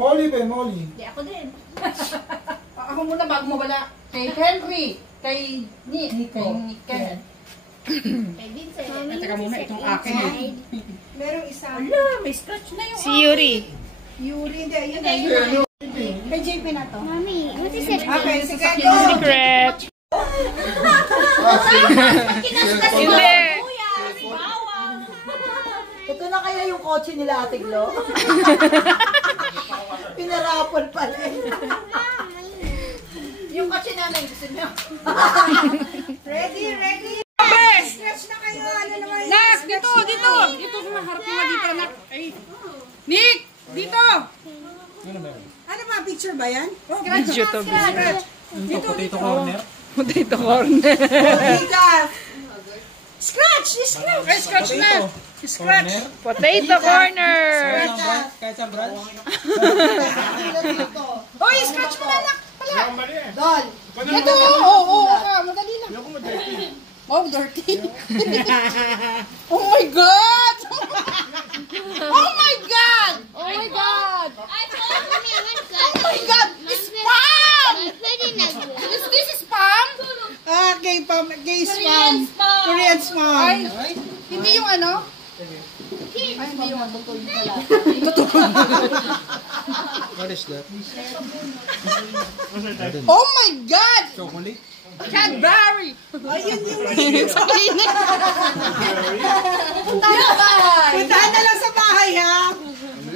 Molly ba? Molly. Hindi, ako din. Ako muna bago mawala. Kay Henry. Kay Nick. Kay Ken. Kay Vincent. Teka muna, itong akin eh. Merong isa. Wala, may scratch na yung Si Yuri. Yuri, hindi. Ayun na, yun. Kay JP na to. Mommy, what is it? Okay, sige. Secret. Hindi. Ito na kaya yung kotse nila, Ate Glo? Pinarapon pala. Yung kotse namin, gusto niyo. Ready, ready. Stretch na kayo. Ano naman yun? Nak, dito. Dito sa harap mo dito, nak. Ay. Nick, dito. Ano ba, picture ba yan? Video to. Dito, Potato corner. Potato corner. Scratch! Scratch! Ay, scratch na. Scratch. Potato corner. Kahit sa branch. Oy, scratch mo na, nak. Pala. Dol! Ito, oo, madali lang. Oh, dirty. Oh my God! Oh my God! Oh my God! I told mommy I want to. Oh my God! It's spam! This is spam? Ah, gay spam. Korean spam. Ay, hindi yung ano? Ay, hindi yung ano. What is that? Oh my God! Chocolate? Cadbury! Ayun yung Sorry na. puntahan na lang sa bahay, ha?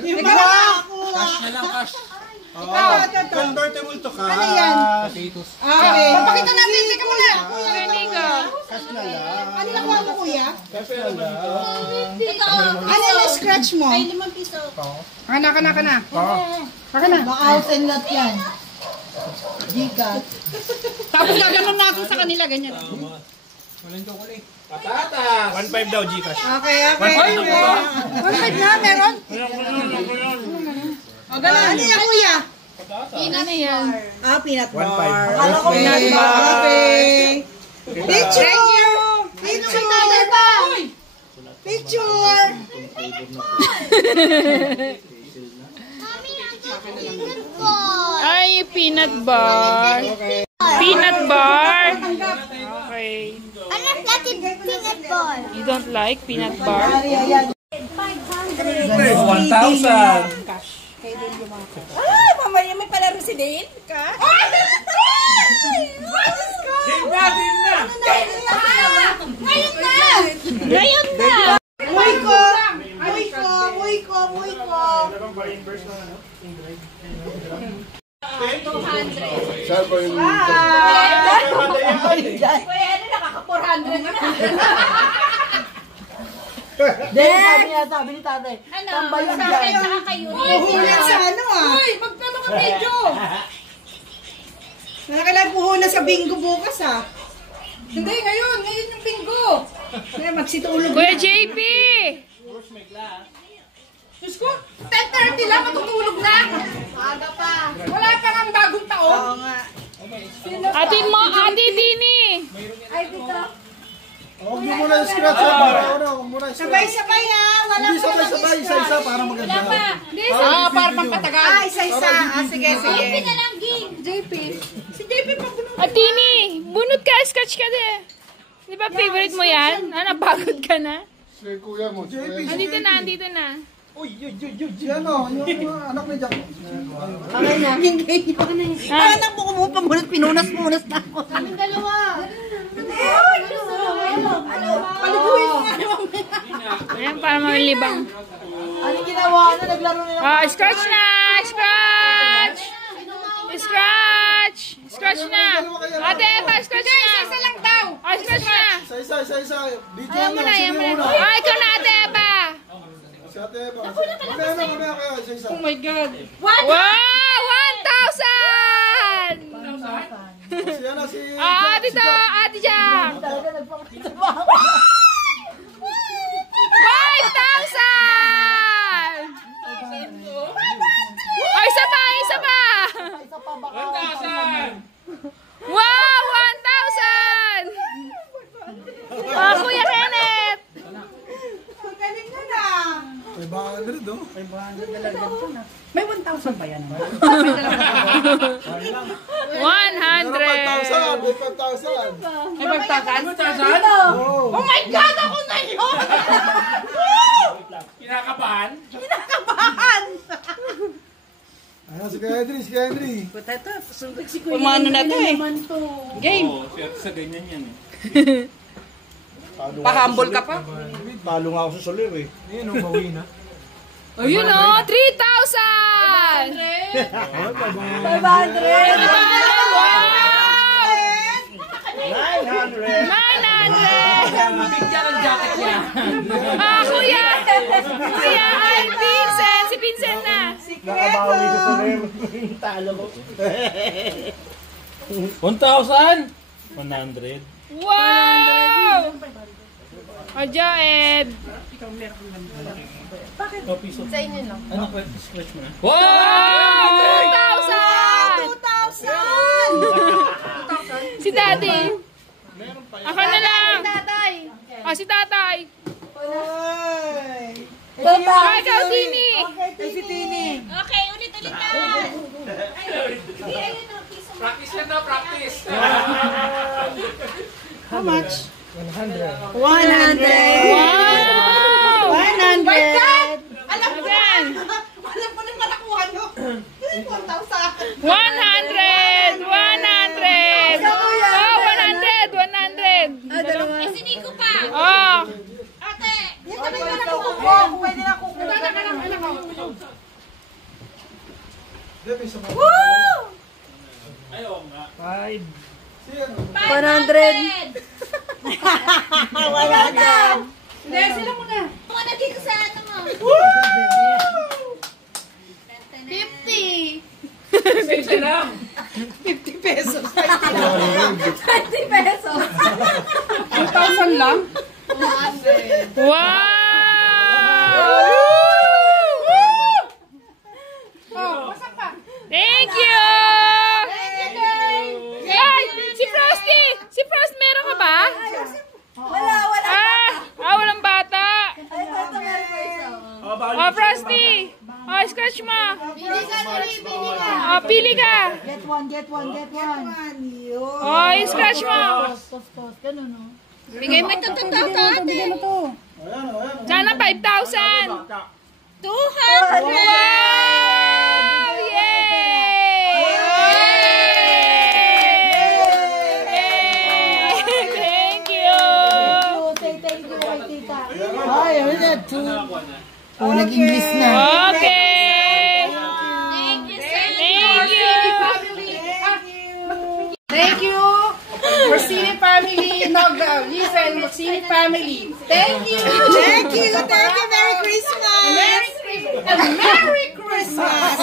Yung mga nakakuha. Cash na lang, cash. Convertible to cash. Ano yan? Potatoes. Okay. Papakita natin. Teka muna. Rinig Cash na lang. Ano nakuha mo, kuya? Cash na lang. Ito. Ano yung scratch mo? Ay, 5 piso. Kana. Kana na. Baka house and lot yan. Gika. Tapos gaganon natin sa kanila, ganyan. Walang chocolate. Patatas! 1.5 daw, Gcash. Okay. 1.5 na, meron? O, gano'n. Ano yan, kuya? Ano yan? Ah, peanut bar. 1.5. Akala ko peanut bar. Okay. Picture! Thank you! Picture! Picture! Ay, peanut bar. Peanut bar. Okay. I love that peanut bar. You don't like peanut bar? 500. 1,000. Ay, mamaya may palaro si Dale. Ka? Ngayon na! Muy ko! Kuya, ano, nakaka-400 na. Sabi ni tatay. Ano, Tambayan sa akin, dyan. saka kayo. Puhunan sa ano ah. Uy, magkano ka medyo? Nakakailan puhunan sa bingo bukas ah. Hindi, ngayon yung bingo. Kaya magsitulog Kuya JP! Diyos ko, 10:30 lang, matutulog na. Aga pa. Wala pa ng bagong taon. Oo nga. Ate Dini! Ay, dito. Huwag mo muna yung scratch. Huwag muna yung scratch. Sabay-sabay ha. Wala Hindi sabay-sabay. Isa-isa para maganda. Para pampatagal. Ah, isa-isa. Ah, sige. Open na lang, Ging. JP. Si JP pa Ate Dini! Bunot ka! Scratch ka din! Di ba favorite mo yan? Napagod ka na? Si kuya mo. Andito na. Uy. Si ano, yung anak ni Jack. Anak mo kumupa muna, pinunas-munas na ako. Kaming dalawa. Paliguin mo nga naman. Ayan, para malibang. Ano ginawa na? Naglaro na lang. Scratch na! Scratch! Scratch! Scratch na! Ate Eva, scratch na! isa lang daw. Scratch na! Isa. Video Ayaw mo na, ayaw mo na. Ikaw na, Ate Eva! Si Ate Eva. Mamaya kaya. Isa. Oh my God. Wow! 1,000! Si ano, si... Ate Jack! Talaga nagpakita ba ako? 5,000! Ay, isa pa! Isa pa baka. Wow! 1,000! Kuya Kenneth! Magaling na na. 500 oh. May 1,000 5,000 ba yan? 100. May 5,000. May 5,000? Oh. Oh my God! Ako na yun! Kinakabahan? Ayan, si Henry. Pumano na to eh. Game. Oo, sa ganyan yan eh. Pa-humble ka pa. Talo nga ako sa solir eh. Ayun, bawi na. Ayun o, 3,000! 500. 900. 900! Mabigyan ang jacket niya. Ah, kuya! Kuya, ay, Vincent! Si Vincent na! Nakabawi ko sa solir. Talo ko. 1,000? 100. Wow! Ajaib! Sa inyo lang. Ano ko? Scratch mo na. Wow! 2,000! Si Daddy. Ako na lang. Tatay. Ah, si Tatay. Tatay. Ah, ikaw, Tini. Okay, ulit-ulit na. Hindi, ayun o. Practice na to, practice. How much? 100. 100. Wow! 100. Alam ko na. Alam ko nang malakuha nyo. 1,000. 100! 100! Oh, 100! 100! Eh, si Nico pa. Oh! Ate. Yan kami na nakukuha. Pwede na kukuha. Ayaw nga. 100. Hindi, sila muna. Wala dito sa ano mo. 50. Isa lang. 50 pesos. 20 pesos. 2,000 lang? Wow! Oh, basta pa. Thank you! Ay! Si Frosty! Si Frost, meron ka ba? Wala. Walang bata. Ay, ito meron pa isa. Oh, Frosty! Oh, scratch mo. Pili ka, pili ka. Oh, pili ka. Get one. Oh, scratch mo. Bigay mo ito, ate. Sana 5,000. 200. Wow! Yay! Thank you! Thank you kay tita. Ay, ano na? Oh, nag-English na. Okay! Thank you, sir. Thank you! Thank you. Rossini family. Listen, Rossini family. Thank you. Thank you. Merry Christmas. Merry Christmas.